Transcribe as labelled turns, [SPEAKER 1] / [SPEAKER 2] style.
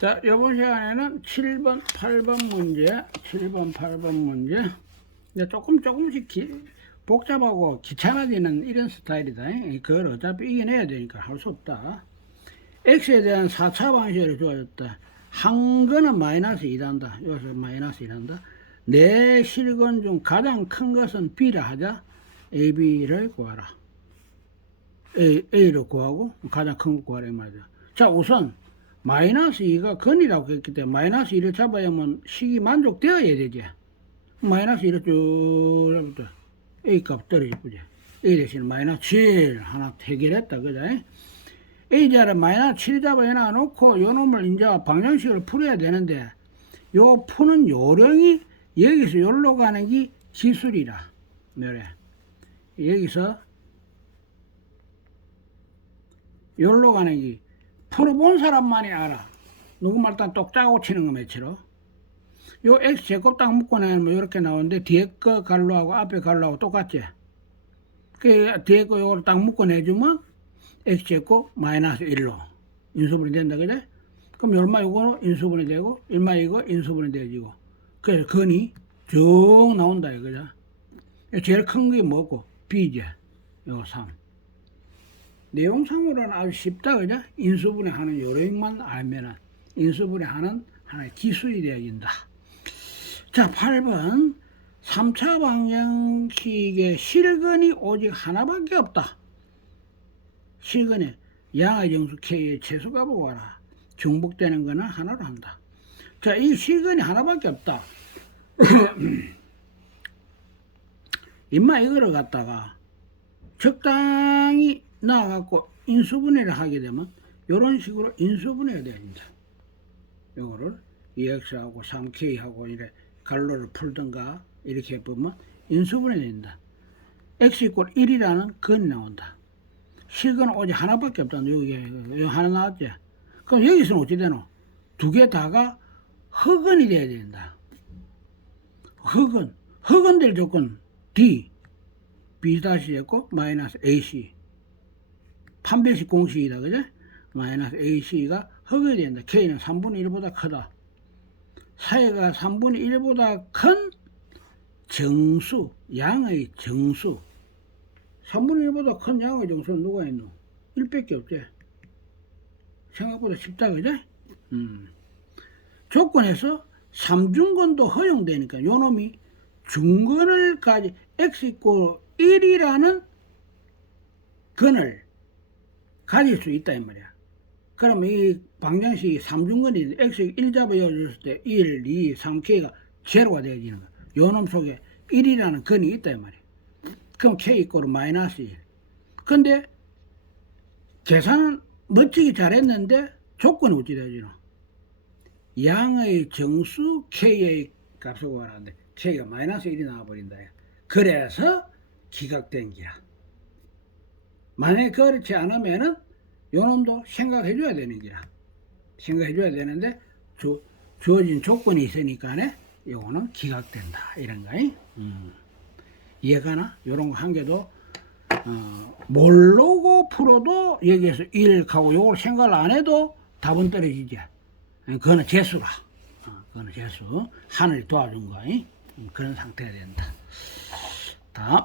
[SPEAKER 1] 자, 이번 시간에는 7번, 8번 문제, 7번, 8번 문제. 이제 조금 조금씩 기- 복잡하고 귀찮아지는 이런 스타일이다. 그걸 어차피 이겨내야 되니까 할 수 없다. x에 대한 4차 방식으로 주어졌다. 한 거는 마이너스 2단다. 여기서 마이너스 2단다. 내 실근 중 가장 큰 것은 b라 하자. a, b를 구하라. A, A를 구하고 가장 큰 거 구하라. 자 우선 마이너스 2가 근이라고 했기 때문에 마이너스 2를 잡아야만 식이 만족되어야 되지. 마이너스 2를 쭉 잡을 때 A 값 떨어지지. A 대신 마이너스 7 하나 해결했다 그죠? A 자를 마이너스 7 잡아 해놔놓고 요 놈을 이제 방정식을 풀어야 되는데 요 푸는 요령이 여기서 여기로 가는 게 기술이라. 뭐래? 여기서 여기로 가는 게 풀어본 사람만이 알아. 누구 말단 똑짜고 치는 거 매치로. 요 x 제곱 딱 묶어내면 이렇게 나오는데 뒤에 거 갈로하고 앞에 갈로하고 똑같지. 그 뒤에 거 요걸 딱 묶어내주면 x 제곱 마이너스 1로 인수분이 된다 그래? 그럼 얼마 요거 인수분이 되고 얼마 이거 인수분이 되지고 그래서 근이 쭉 나온다 이거죠. 제일 큰 게 뭐고 b제 요 3. 내용상으로는 아주 쉽다 그죠? 인수분해 하는 요령만 알면은 인수분해 하는 하나의 기술이 되어 진다. 자, 8번 3차 방정식의 실근이 오직 하나밖에 없다. 실근에 양의 정수 k의 최소값을 구하라. 중복되는 거는 하나로 한다. 자, 이 실근이 하나밖에 없다. 임마 이거를 갖다가 적당히 나와갖고 인수분해를 하게 되면 이런 식으로 인수분해가 됩니다. 요거를 2x하고 3k하고 이래 갈로를 풀든가 이렇게 보면 인수분해 된다. x 이꼴 1이라는 근이 나온다. 식은 오직 하나밖에 없다. 여기, 여기 하나 나왔지? 그럼 여기서는 어찌 되노? 두 개 다가 흑은이 돼야 된다. 흑은, 흑은 될 조건 D, B 다시 했고 마이너스 AC. 판별식 공식이다. 그죠? 마이너스 AC가 흑이 된다. K는 3분의 1보다 크다. 사회가 3분의 1보다 큰 정수, 양의 정수. 3분의 1보다 큰 양의 정수는 누가 있노? 1밖에 없지. 생각보다 쉽다, 그죠? 음. 조건에서 삼중건도 허용되니까 요 놈이 중건을 가지 x 있고 1이라는 건을 가질 수 있다 이 말이야. 그러면 이 방정식이 삼중건이 x 1 잡아줬을 때 1, 2, 3k가 제로가 되어지는 거야. 요놈 속에 1이라는 건이 있다 이 말이야. 그럼 k 이꼬르 마이너스 1. 근데 계산은 멋지게 잘했는데 조건이 어찌 되지노? 양의 정수 k의 값을 구하는데 k가 마이너스 1이 나와버린다. 그래서 기각된 기라. 만약에 그렇지 않으면은 요놈도 생각해 줘야 되는 기라. 생각해 줘야 되는데 주, 주어진 조건이 있으니까네 요거는 기각된다. 이런 거이. 음. 이해가나? 요런 거 한 개도 어, 모르고 풀어도 여기에서 1 하고 요걸 생각을 안 해도 답은 떨어지지. 그거는 재수라. 어, 그거는 재수. 하늘이 도와준 거. 음, 그런 상태가 된다. 다음.